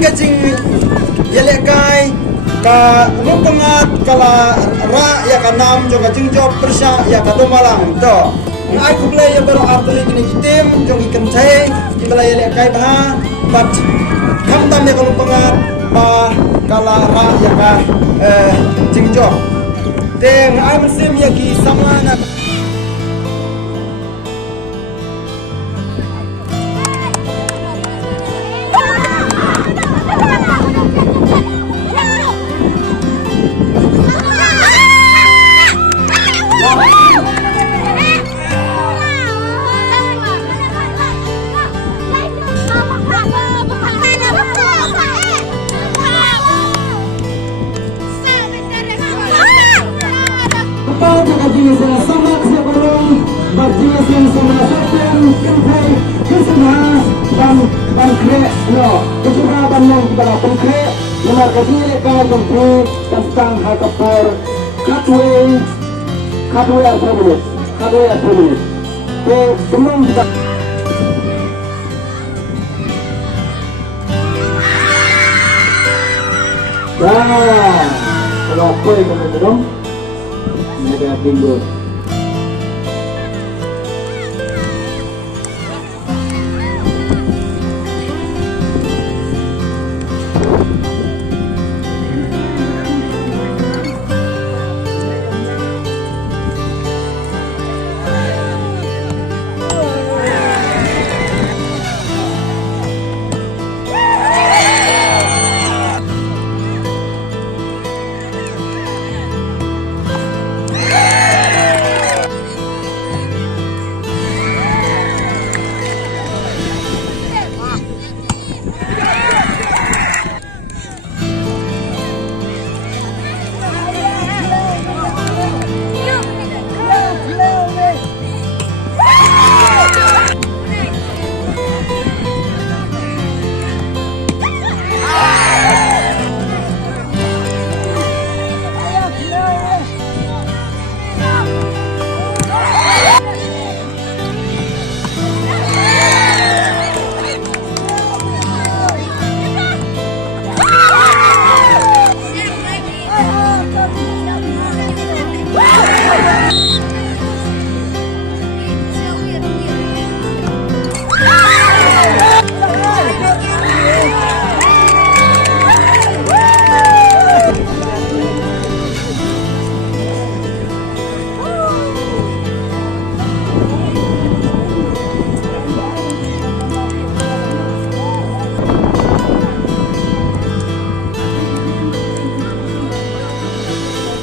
kajing yelekai ka lupangat kala ra ya kanam jo kajing job persya ya katomalang to ai kublai ya baru arteli kini kitim jong ikan cai ibala yelekai bah bat kam tam ya lupangat ba kala ra ya ka jing job teng ai musim ya ki samana Berjaya sama sebelum berjaya sama sopen kentai kesemah ban krek no kecuali ban yang kita konkret nomor kecil kalau konkret tentang hal kapur kadwe artificial ke sebelum kita kalau apa yang kita belum ada timbul